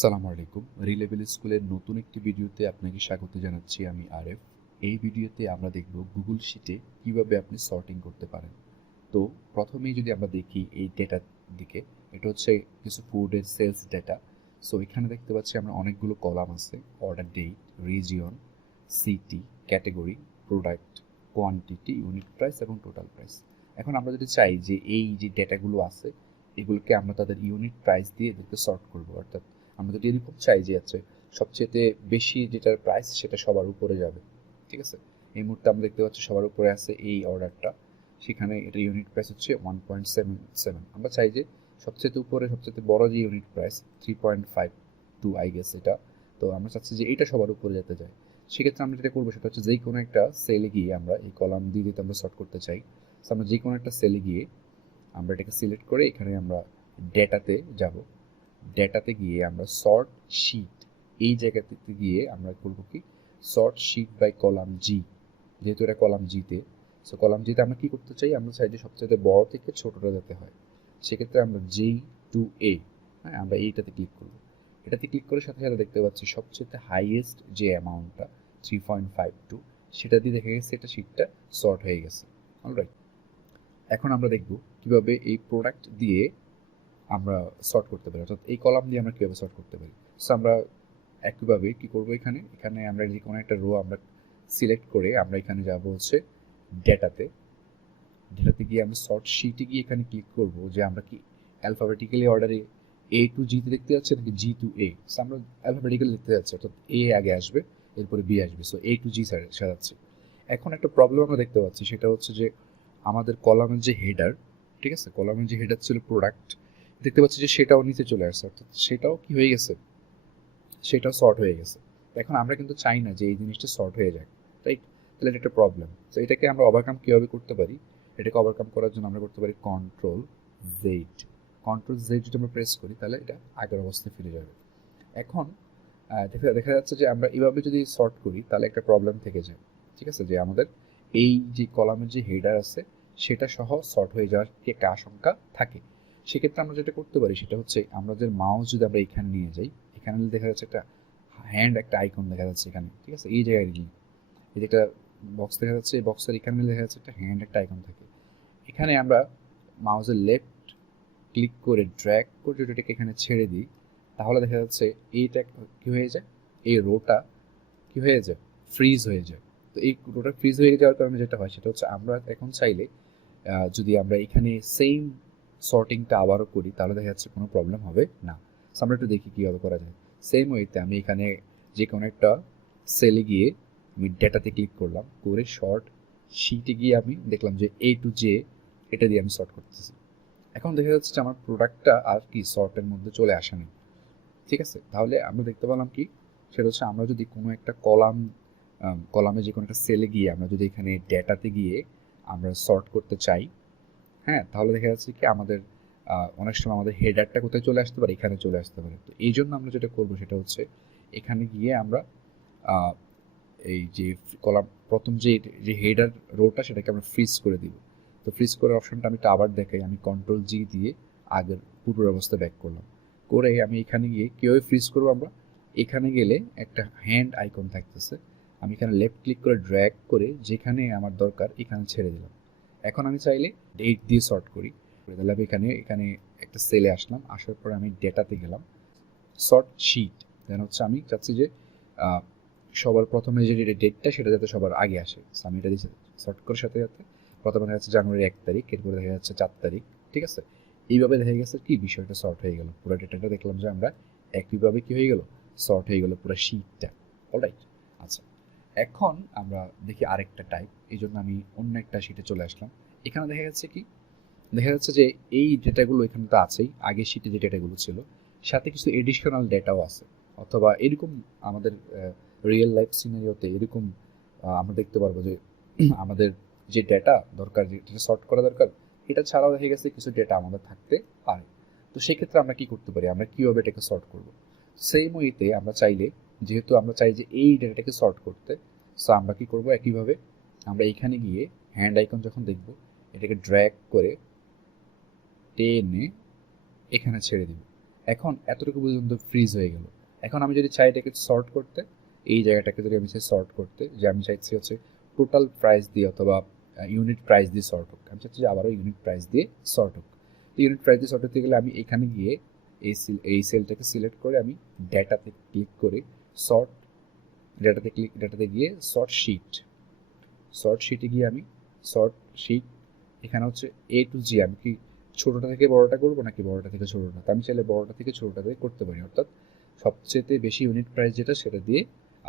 সালামু আলাইকুম। রিলেভেল স্কুলের নতুন একটি ভিডিওতে আপনাকে স্বাগত জানাচ্ছি। আমি আরেফ। এই ভিডিওতে আমরা দেখব গুগল শিটে কিভাবে আপনি সর্টিং করতে পারেন। তো প্রথমেই যদি আমরা দেখি এই ডেটার দিকে, এটা হচ্ছে কিছু ফুডের সেলস ডেটা। সো এখানে দেখতে পাচ্ছি আমরা অনেকগুলো কলাম আছে: order date, region, city, category, product, quantity, unit price এবং টোটাল প্রাইস। এখন আমরা যদি চাই যে এই যে ডেটাগুলো আছে এগুলোকে আমরা তাদের ইউনিট প্রাইস দিয়ে এদেরকে সর্ট করবো, অর্থাৎ আমরা যদি এরকম চাই যে আছে সবচেয়ে বেশি যেটার প্রাইস সেটা সবার উপরে যাবে, ঠিক আছে। এই মুহূর্তে আমরা দেখতে পাচ্ছি সবার উপরে আছে এই অর্ডারটা, সেখানে এটা ইউনিট প্রাইস হচ্ছে 1.77। আমরা চাই যে সবচেয়ে উপরে সবচেয়ে বড় যে ইউনিট প্রাইস 3.52 আই গেস এটা। তো আমরা চাচ্ছি যে এইটা সবার উপরে যেতে যায়। সেক্ষেত্রে আমরা যেটা করবো সেটা হচ্ছে যে কোনো একটা সেলে গিয়ে আমরা এই কলাম দিয়ে দিতে আমরা সর্ট করতে চাই। তো আমরা যে কোনো একটা সেলে গিয়ে আমরা এটাকে সিলেক্ট করে এখানে আমরা ডেটাতে যাব। ডেটাতে গিয়ে আমরা সর্ট শিট, এই জায়গাতে গিয়ে আমরা করবো কি সর্ট শিট বাই কলাম জি, যেহেতু এটা কলাম জিতে। সো কলাম জিতে আমরা কি করতে চাই, আমরা চাই যে সবচেয়ে বড় থেকে ছোটটা যেতে হয়। সেক্ষেত্রে আমরা জি টু এ, হ্যাঁ, আমরা এইটাতে ক্লিক করবো। এটাতে ক্লিক করে সাথে সাথে দেখতে পাচ্ছি সবচেয়ে হাইয়েস্ট যে অ্যামাউন্টটা 3.52, সেটা দিয়ে দেখা গেছে এটা শিটটা সর্ট হয়ে গেছে। অলরাইট, এখন আমরা দেখব কিভাবে এই প্রোডাক্ট দিয়ে আমরা সর্ট করতে পারি, অর্থাৎ এই কলাম দিয়ে আমরা কীভাবে সর্ট করতে পারি। সো আমরা একইভাবে কী করবো, এখানে এখানে আমরা যে কোনো একটা রো আমরা সিলেক্ট করে আমরা এখানে যাব হচ্ছে ডেটাতে। ডেটাতে গিয়ে আমরা সর্ট শিটে গিয়ে এখানে ক্লিক করব যে আমরা কি অ্যালফাবেটিক্যালি অর্ডারে এ টু জিতে দেখতে যাচ্ছি নাকি জি টু এ। সো আমরা অ্যালফাবেটিক্যালি দেখতে যাচ্ছি, অর্থাৎ এ আগে আসবে এরপরে বি আসবে। সো এ টু জি সাজাচ্ছি। এখন একটা প্রবলেম আমরা দেখতে পাচ্ছি, সেটা হচ্ছে যে আমাদের কলামের যে হেডার, ঠিক আছে, কলামের যে হেডার ছিল প্রোডাক্ট, দেখতে পাচ্ছি যে সেটাও নিচে চলে আসছে, অর্থাৎ সেটাও কি হয়ে গেছে, সেটাও শর্ট হয়ে গেছে। এখন আমরা কিন্তু চাই না যে এই জিনিসটা শর্ট হয়ে যায়, রাইট? তাহলে এটা একটা প্রবলেম। তো এটাকে আমরা ওভারকাম কীভাবে করতে পারি, এটাকে ওভারকাম করার জন্য আমরা করতে পারি কন্ট্রোল জেড। কন্ট্রোল জেড যদি আমরা প্রেস করি তাহলে এটা আগের অবস্থায় ফিরে যাবে। এখন দেখা যাচ্ছে যে আমরা এভাবে যদি শর্ট করি তাহলে একটা প্রবলেম থেকে যায়, ঠিক আছে, যে আমাদের এই যে কলামের যে হেডার আছে সেটা সহ শর্ট হয়ে যাওয়ার কি একটা আশঙ্কা থাকে। সেক্ষেত্রে আমরা যেটা করতে পারি সেটা হচ্ছে আমাদের মাউস যদি আমরা এখানে নিয়ে যাই, এখানে দেখা যাচ্ছে একটা হ্যান্ড, একটা আইকন দেখা যাচ্ছে এখানে, ঠিক আছে, এই জায়গায় নিয়ে এই যে একটা বক্স দেখা যাচ্ছে, এই বক্সের এখানে দেখা যাচ্ছে একটা হ্যান্ড, একটা আইকন থাকে। এখানে আমরা মাউসের লেফট ক্লিক করে ড্র্যাগ করে যদি এটাকে এখানে ছেড়ে দিই তাহলে দেখা যাচ্ছে এইটা কি হয়ে যায়, এই রোটা কি হয়ে যায়, ফ্রিজ হয়ে যায়। তো এই রোটা ফ্রিজ হয়ে যাওয়ার কারণে যেটা হয় সেটা হচ্ছে আমরা এখন চাইলে যদি আমরা এখানে সেম সর্টিংটা আবারও করি তাহলে দেখা যাচ্ছে কোনো প্রবলেম হবে না। আমরা একটু দেখি কীভাবে করা যায়। সেম ওয়েতে আমি এখানে যে কোনো একটা সেলে গিয়ে আমি ডেটাতে ক্লিক করলাম, করে শর্ট শিটে গিয়ে আমি দেখলাম যে এ টু জে এটা দিয়ে আমি সর্ট করতেছি। এখন দেখা যাচ্ছে যে আমার প্রোডাক্টটা আর কি সর্টের মধ্যে চলে আসেনি, ঠিক আছে। তাহলে আমরা দেখতে পেলাম কি, সেটা হচ্ছে আমরা যদি কোনো একটা কলামে যে কোনো একটা সেলে গিয়ে আমরা যদি এখানে ডেটাতে গিয়ে আমরা সর্ট করতে চাই, হ্যাঁ, তাহলে দেখা যাচ্ছে কি আমাদের অনেক সময় আমাদের হেডারটা কোথায় চলে আসতে পারে, এখানে চলে আসতে পারে। তো এই জন্য আমরা যেটা করবো সেটা হচ্ছে এখানে গিয়ে আমরা এই যে কলাম প্রথম যে হেডার রোটা সেটাকে আমরা ফ্রিজ করে দিব। তো ফ্রিজ করার অপশনটা আমি আবার দেখাই, আমি কন্ট্রোল জি দিয়ে আগের পূর্বের অবস্থা ব্যাক করলাম, করে আমি এখানে গিয়ে কীভাবে ফ্রিজ করবো, আমরা এখানে গেলে একটা হ্যান্ড আইকন থাকতেছে, আমি এখানে লেফট ক্লিক করে ড্র্যাগ করে যেখানে আমার দরকার এখানে ছেড়ে দিলাম। এখন আমি চাইলে ডেট দিয়ে সর্ট করি, তাহলে আমি এখানে এখানে একটা সেলে আসলাম, আসার পরে আমি ডেটাতে গেলাম, সর্ট শিট। দেন হচ্ছে আমি চাচ্ছি যে সবার প্রথমে যে ডেটটা সেটা যাতে সবার আগে আসে। আমি এটা দিচ্ছি সর্ট করে, সাথে সাথে প্রথমে দেখা যাচ্ছে জানুয়ারি 1 তারিখ, এরপরে দেখা যাচ্ছে 4 তারিখ, ঠিক আছে। এইভাবে দেখা গেছে কি বিষয়টা সর্ট হয়ে গেল, পুরো ডেটাটা দেখলাম যে আমরা একইভাবে কি হয়ে গেল, সর্ট হয়ে গেল পুরো শিটটা। অলরাইট, আচ্ছা, এখন আমরা দেখি আরেকটা টাইপ। এই জন্য আমি অন্য একটা শিটে চলে আসলাম। এখানে দেখা যাচ্ছে কি, দেখা যাচ্ছে যে এই ডেটাগুলো এখানে তো আছেই, আগে শিটে যে ডেটাগুলো ছিল সাথে কিছু এডিশনাল ডেটাও আছে, অথবা এরকম আমাদের রিয়েল লাইফ সিনারিওতে এরকম আমরা দেখতে পারবো যে আমাদের যে ডেটা দরকার, যেটা সর্ট করা দরকার, এটা ছাড়াও দেখা গেছে কিছু ডেটা আমাদের থাকতে পারে। তো সেক্ষেত্রে আমরা কি করতে পারি, আমরা কীভাবে এটাকে সর্ট করব। সেম ওয়েতে আমরা চাইলে, যেহেতু আমরা চাই যে এই ডেটাটাকে সর্ট করতে, সো আমরা কি করব, একইভাবে আমরা এইখানে গিয়ে হ্যান্ড আইকন যখন দেখব এটাকে ড্র্যাগ করে টেনে এখানে ছেড়ে দিব। এখন এতটুকু পর্যন্ত ফ্রিজ হয়ে গেল। এখন আমি যদি চাই এটাকে সর্ট করতে, এই জায়গাটাকে যদি আমি চাই সর্ট করতে, যে আমি চাইছি হচ্ছে টোটাল প্রাইস দিয়ে অথবা ইউনিট প্রাইস দিয়ে সর্ট হোক, আমি চাচ্ছি যে আবারও ইউনিট প্রাইস দিয়ে সর্ট হোক। ইউনিট প্রাইস দিয়ে সর্ট হতে গেলে আমি এখানে গিয়ে এই সেলটাকে সিলেক্ট করে আমি ডেটাতে ক্লিক করে সর্ট, ডেটাতে গিয়ে সর্ট শিটে গিয়ে আমি সর্ট শিট, এখানে হচ্ছে এ টু জি, আমি কি ছোটোটা থেকে বড়টা করবো নাকি বড়টা থেকে ছোটোটা, তো আমি চাইলে বড়টা থেকে ছোটোটা দিয়ে করতে পারি, অর্থাৎ সবচেয়ে বেশি ইউনিট প্রাইস যেটা সেটা দিয়ে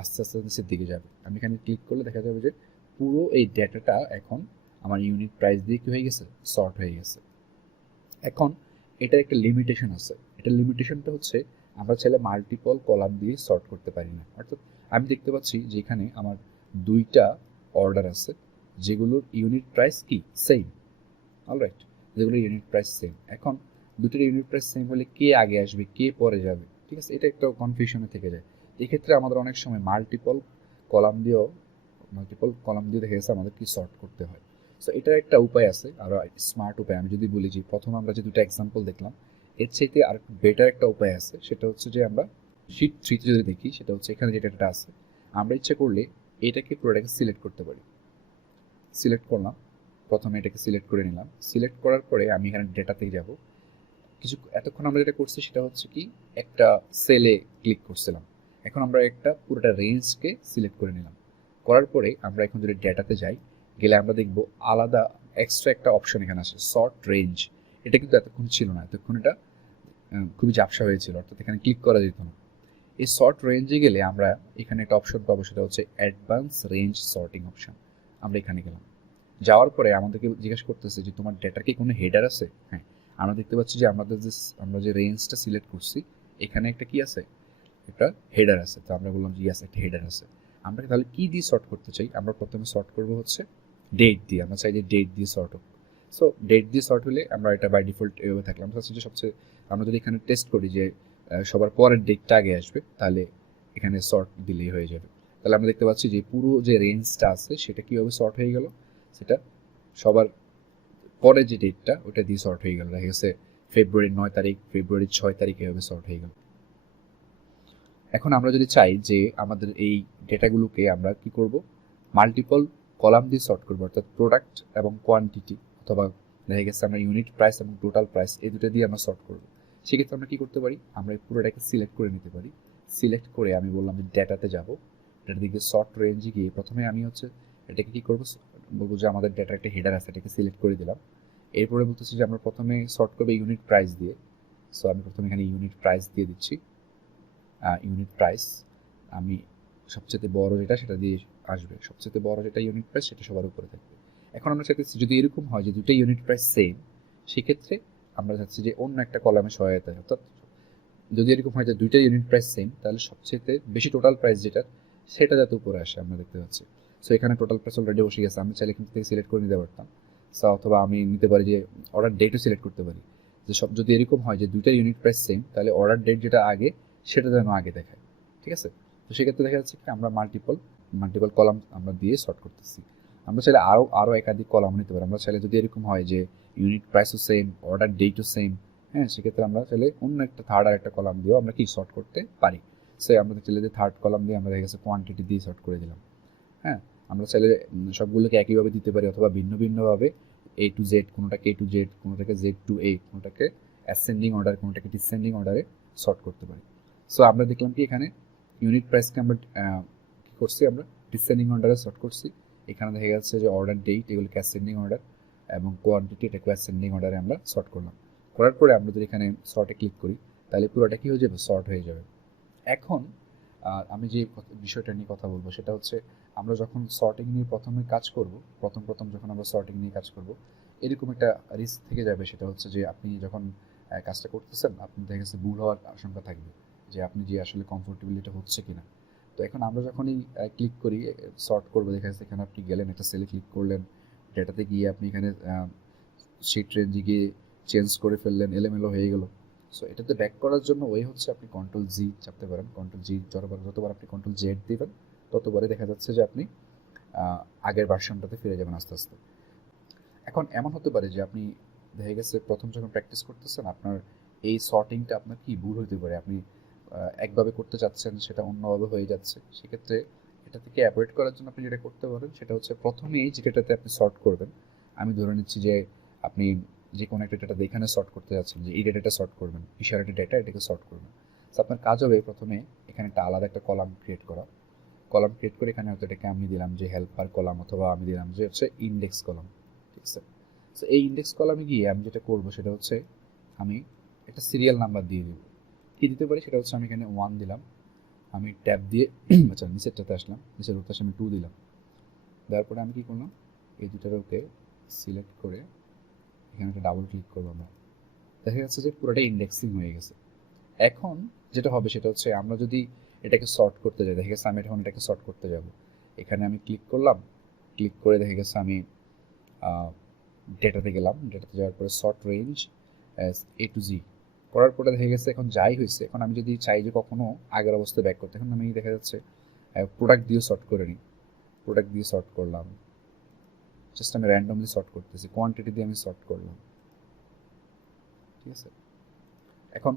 আস্তে আস্তে নিচের দিকে যাবে। আমি এখানে ক্লিক করলে দেখা যাবে যে পুরো এই ডেটাটা এখন আমার ইউনিট প্রাইস দিয়ে কি হয়ে গেছে, সর্ট হয়ে গেছে। এখন এটার একটা লিমিটেশন আছে, এটার লিমিটেশনটা হচ্ছে আমরা চাইলে মাল্টিপল কলাম দিয়ে সর্ট করতে পারি না। অর্থাৎ আমি দেখতে পাচ্ছি যে এখানে আমার দুইটা অর্ডার আছে যেগুলোর ইউনিট প্রাইস কি সেম, অলরাইট, যেগুলো ইউনিট প্রাইস সেম। এখন দুটোর ইউনিট প্রাইস সেম হলে কে আগে আসবে কে পরে যাবে, ঠিক আছে, এটা একটা কনফিউশনে থেকে যায়। এক্ষেত্রে আমাদের অনেক সময় মাল্টিপল কলাম দিয়ে দেখা গেছে আমাদের কি সর্ট করতে হয়। সো এটার একটা উপায় আছে, আরও স্মার্ট উপায়। আমি যদি বলি যে প্রথম আমরা যে দুটো এক্সাম্পল দেখলাম, এর চাইতে আর বেটার একটা উপায় আছে, সেটা হচ্ছে যে আমরা শিট থ্রিতে যদি দেখি, সেটা হচ্ছে এখানে যে ডেটাটা আছে, আমরা ইচ্ছা করলে এটাকে পুরোটাকে সিলেক্ট করতে পারি। সিলেক্ট করলাম, প্রথমে এটাকে সিলেক্ট করে নিলাম, সিলেক্ট করার পরে আমি এখানে ডেটাতে যাব। এতক্ষণ আমরা যেটা করছি সেটা হচ্ছে কি একটা সেলে ক্লিক করছিলাম, এখন আমরা একটা পুরোটা রেঞ্জকে সিলেক্ট করে নিলাম। করার পরে আমরা এখন যদি ডেটাতে যাই, গেলে আমরা দেখব আলাদা এক্সট্রা একটা অপশন এখানে আছে, শর্ট রেঞ্জ। এটা কিন্তু এতক্ষণ ছিল না, এতক্ষণ এটা খুবই ঝাপসা হয়েছিল, অর্থাৎ এখানে ক্লিক করা যেত না। এই শর্ট রেঞ্জে গেলে আমরা এখানে একটা অপশন পাবো, সেটা হচ্ছে অ্যাডভান্স রেঞ্জ সর্টিং অপশন। আমরা এখানে গেলাম, যাওয়ার পরে আমাদেরকে জিজ্ঞাসা করতেছে যে তোমার ডেটার কি কোনো হেডার আছে। হ্যাঁ, আমরা দেখতে পাচ্ছি যে আমরা যে রেঞ্জটা সিলেক্ট করছি এখানে একটা কি আছে, একটা হেডার আছে। তো আমরা বললাম যে ইয়াস, একটা হেডার আছে। আমরা তাহলে কি দিয়ে সর্ট করতে চাই, আমরা প্রথমে সর্ট করব হচ্ছে ডেট দিয়ে, আমরা চাই যে ডেট দিয়ে সর্ট হোক। সো ডেট দিয়ে সর্ট হলে আমরা এটা বাই ডিফল্ট এভাবে থাকলাম। আমরা চাচ্ছি যে সবচেয়ে, আমরা যদি এখানে টেস্ট করি যে সবার পরের ডেটটা আগে আসবে, তাহলে এখানে সর্ট দিলেই হয়ে যাবে। তাহলে আমরা দেখতে পাচ্ছি যে পুরো যে রেঞ্জটা আছে সেটা কীভাবে সর্ট হয়ে গেল, সেটা সবার পরে যে ডেটটা ওটা দিয়ে সর্ট হয়ে গেল। দেখা গেছে ফেব্রুয়ারির 9 তারিখ, ফেব্রুয়ারির 6 তারিখ এভাবে সর্ট হয়ে গেল। এখন আমরা যদি চাই যে আমাদের এই ডেটাগুলোকে আমরা কি করব, মাল্টিপল কলাম দিয়ে সর্ট করবো, অর্থাৎ প্রোডাক্ট এবং কোয়ান্টিটি, অথবা দেখা গেছে আমরা ইউনিট প্রাইস এবং টোটাল প্রাইস এই দুটো দিয়ে আমরা সর্ট করবো, সেক্ষেত্রে আমরা কি করতে পারি, আমরা এই পুরোটাকে সিলেক্ট করে নিতে পারি। সিলেক্ট করে আমি বললাম যে ডেটাতে যাব, ডেটা দিকে শর্ট রেঞ্জে গিয়ে প্রথমে আমি হচ্ছে এটাকে কি করবো, বলবো যে আমাদের ডেটার একটা হেডার আছে, এটাকে সিলেক্ট করে দিলাম। এরপরে বলতেছি যে আমরা প্রথমে সর্ট করবো ইউনিট প্রাইস দিয়ে। সো আমি প্রথমে এখানে ইউনিট প্রাইস দিয়ে দিচ্ছি। ইউনিট প্রাইস আমি সবচেয়ে বড় যেটা সেটা দিয়ে আসবে, সবচেয়ে বড় যেটা ইউনিট প্রাইস সেটা সবার উপরে থাকবে। এখন আমরা চাইতেছি যদি এরকম হয় যে দুটো ইউনিট প্রাইস সেম, সেক্ষেত্রে আমরা চাচ্ছি যে অন্য একটা কলামে সহায়তা, অর্থাৎ যদি এরকম হয় যে দুইটা ইউনিট প্রাইস সেম, তাহলে সবচেয়ে বেশি টোটাল প্রাইস যেটা সেটা যাতে উপরে আসে আমরা দেখতে পাচ্ছি। সো এখানে টোটাল প্রাইস অলরেডি বসে গেছে, আমি চাইলে এখান থেকে সিলেক্ট করে নিতে পারতাম। সো অথবা আমি নিতে পারি যে অর্ডার ডেটও সিলেক্ট করতে পারি, যে সব যদি এরকম হয় যে দুইটা ইউনিট প্রাইস সেম, তাহলে অর্ডার ডেট যেটা আগে সেটা যেন আগে দেখায়, ঠিক আছে। তো সেক্ষেত্রে দেখা যাচ্ছে কি আমরা মাল্টিপল কলাম আমরা দিয়ে সর্ট করতেছি। আমরা চাইলে আরও একাধিক কলাম নিতে পারি। আমরা চাইলে যদি এরকম হয় যে ইউনিট প্রাইসও সেম, অর্ডার ডেটও সেম, হ্যাঁ, সেক্ষেত্রে আমরা চাইলে অন্য একটা থার্ড আর একটা কলাম দিয়েও আমরা কি সর্ট করতে পারি। সো আমরা চাইলে যে থার্ড কলাম দিয়ে আমরা দেখা গেছে কোয়ান্টিটি দিয়ে সর্ট করে দিলাম। হ্যাঁ, আমরা চাইলে সবগুলোকে একইভাবে দিতে পারি, অথবা ভিন্ন ভিন্নভাবে এ to Z, কোনোটাকে A to Z, কোনোটাকে Z two A, কোনোটাকে ascending order, কোনোটাকে descending অর্ডারে সর্ট করতে পারি। সো আমরা দেখলাম কি এখানে ইউনিট প্রাইসকে আমরা কী করছি, আমরা ডিসেন্ডিং অর্ডারে সর্ট করছি। এখানে দেখা যাচ্ছে যে অর্ডার ডেট এগুলোকে অ্যাসেন্ডিং অর্ডার, এবং কোয়ান্টিটি এটাকে অ্যাসেন্ডিং অর্ডারে আমরা সর্ট করলাম। করার পরে আমরা যদি এখানে সর্টে ক্লিক করি, তাহলে পুরোটা কী হয়ে যাবে, সর্ট হয়ে যাবে। এখন আমি যে বিষয়টা নিয়ে কথা বলবো সেটা হচ্ছে, আমরা যখন সর্টিং নিয়ে প্রথমে কাজ করব, প্রথম যখন আমরা সর্টিং নিয়ে কাজ করব, এরকম একটা রিস্ক থেকে যাবে। সেটা হচ্ছে যে আপনি যখন কাজটা করতেছেন, আপনি দেখা গেছে ভুল হওয়ার আশঙ্কা থাকবে, যে আপনি যে আসলে কমফোর্টেবল এটা হচ্ছে কিনা। তো এখন আমরা যখনই ক্লিক করি সর্ট করবো, দেখা যাচ্ছে এখানে আপনি গেলেন, একটা সেলে ক্লিক করলেন, ডেটাতে গিয়ে আপনি এখানে শিট রেঞ্জে গিয়ে চেঞ্জ করে ফেললেন, এলোমেলো হয়ে গেল। সো এটাতে ব্যাক করার জন্য ওই হচ্ছে আপনি কন্ট্রোল জি চাপতে পারেন। কন্ট্রোল জি যতবার আপনি কন্ট্রোল জেড দিবেন, ততবারই দেখা যাচ্ছে যে আপনি আগের ভার্সনটাতে ফিরে যাবেন আস্তে আস্তে। এখন এমন হতে পারে যে আপনি দেখা গেছে প্রথম যখন প্র্যাকটিস করতেছেন, আপনার এই সর্টিংটা আপনার কি ভুল হতে পারে, আপনি একভাবে করতে চাচ্ছেন সেটা অন্যভাবে হয়ে যাচ্ছে। সেক্ষেত্রে এটা থেকে অ্যাভয়েড করার জন্য আপনি যেটা করতে পারেন সেটা হচ্ছে প্রথমেই যেটাতে আপনি সর্ট করবেন, আমি ধরে নিচ্ছি যে আপনি যে কোনো একটা ডেটা এখানে সর্ট করতে যাচ্ছেন, যে এই ডেটাটা সর্ট করবেন, ইশারাটি ডেটা এটাকে সর্ট করবেন। তো আপনার কাজ হবে প্রথমে এখানে একটা আলাদা একটা কলাম ক্রিয়েট করা। কলাম ক্রিয়েট করে এখানে হয়তো এটাকে আমি দিলাম যে হেল্পার কলাম, অথবা আমি দিলাম যে হচ্ছে ইন্ডেক্স কলাম। ঠিক আছে, তো এই ইন্ডেক্স কলামে গিয়ে আমি যেটা করবো সেটা হচ্ছে আমি একটা সিরিয়াল নাম্বার দিয়ে দিব। কি দিতে পারি সেটা হচ্ছে আমি এখানে 1 দিলাম, আমি ট্যাব দিয়ে আচ্ছা নিচেরটাতে আসলাম, নিচের রোতে আমি 2 দিলাম। দেওয়ার পরে আমি কি করলাম, এই দুটার ওকে সিলেক্ট করে এখানে একটা ডাবল ক্লিক করবো আমরা, দেখা যাচ্ছে যে পুরোটা ইন্ডেক্সিং হয়ে গেছে। এখন যেটা হবে সেটা হচ্ছে আমরা যদি এটাকে সর্ট করতে যাই, দেখা গেছে আমি এখন এটাকে সর্ট করতে যাব, এখানে আমি ক্লিক করলাম, ক্লিক করে দেখা গেছে আমি ডেটাতে গেলাম, ডেটাতে যাওয়ার পরে sort range as A to Z করার পরে দেখা গেছে এখন যাই হয়েছে, এখন আমি যদি চাই যে কখনো আগের অবস্থায় ব্যাক করতে, এখন আমি দেখা যাচ্ছে প্রোডাক্ট দিয়ে সর্ট করে নিই, প্রোডাক্ট দিয়ে সর্ট করলাম, জাস্ট আমি র্যান্ডমলি সর্ট করতেছি, কোয়ান্টিটি দিয়ে আমি সর্ট করলাম। ঠিক আছে, এখন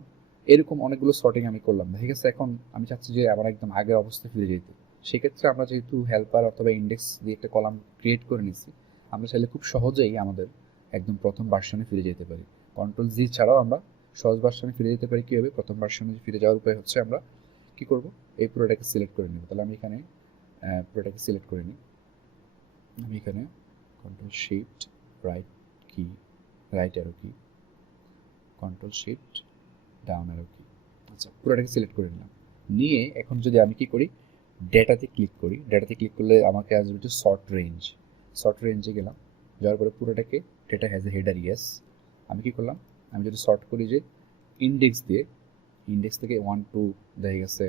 এরকম অনেকগুলো সর্টিং আমি করলাম, ঠিক আছে। এখন আমি চাচ্ছি যে আমার একদম আগের অবস্থায় ফিরে যেতে। সেক্ষেত্রে আমরা যেহেতু হেল্পার অথবা ইন্ডেক্স দিয়ে একটা কলাম ক্রিয়েট করে নিচ্ছি, আমরা চাইলে খুব সহজেই আমাদের একদম প্রথম ভার্সনে ফিরে যেতে পারি। কন্ট্রোল Z ছাড়াও আমরা সহজ ভার্সনে ফিরে যেতে পারি। কীভাবে? প্রথম ভার্সনে ফিরে যাওয়ার উপায় হচ্ছে আমরা কি করব, এই পুরোটাকে সিলেক্ট করে নেব। তাহলে আমি এখানে পুরোটাকে সিলেক্ট করে নিই, আমি এখানে কন্ট্রোল শিফট রাইট কি, রাইট অ্যারো কি, কন্ট্রোল শিফট ডাউন অ্যারো কি, আচ্ছা পুরোটাকে সিলেক্ট করে নিলাম। নিয়ে এখন যদি আমি কি করি, ডেটাতে ক্লিক করি, ডেটাতে ক্লিক করলে আমাকে আসবে হচ্ছে শর্ট রেঞ্জ, শর্ট রেঞ্জে গেলাম, যাওয়ার পরে পুরোটাকে data has a header yes. আমি কি করলাম, আমি যদি শর্ট করি যে ইন্ডেক্স দিয়ে, ইন্ডেক্স থেকে 1 to দেখা গেছে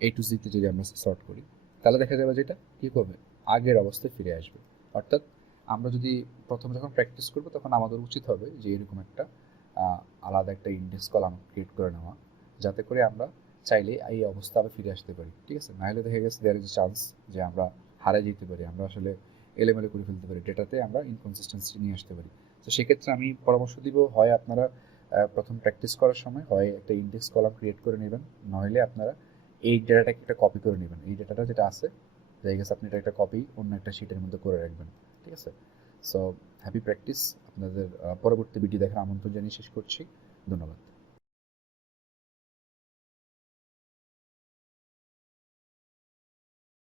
A to Z তে যদি আমরা শর্ট করি, তাহলে দেখা যাবে যেটা কী হবে, আগের অবস্থায় ফিরে আসবে। অর্থাৎ আমরা যদি প্রথমে যখন প্র্যাকটিস করবো তখন আমাদের উচিত হবে যে এরকম একটা আলাদা একটা ইন্ডেক্স কলাম ক্রিয়েট করে নেওয়া, যাতে করে আমরা চাইলে এই অবস্থা আবার ফিরে আসতে পারি। ঠিক আছে, নাহলে দেখা গেছে দেয়ার ইজ এ চান্স যে আমরা হারিয়ে যেতে পারি, আমরা আসলে এলোমেলো করে ফেলতে পারি, ডেটাতে আমরা ইনকনসিস্টেন্সি নিয়ে আসতে পারি। তো সেক্ষেত্রে আমি পরামর্শ দিব, হয় আপনারা প্রথম প্র্যাকটিস করার সময় হয় একটা ইন্ডেক্স কলাম ক্রিয়েট করে নেবেন, নইলে আপনারা এই ডেটাটাকে একটা কপি করে নেবেন, এই ডেটাটা যেটা আছে দেখা গেছে আপনি এটা একটা কপি অন্য একটা শিটের মধ্যে করে রাখবেন। ঠিক আছে, সো হ্যাপি প্র্যাকটিস। আপনাদের পরবর্তী ভিডিও দেখার আমন্ত্রণ জানিয়ে শেষ করছি। ধন্যবাদ।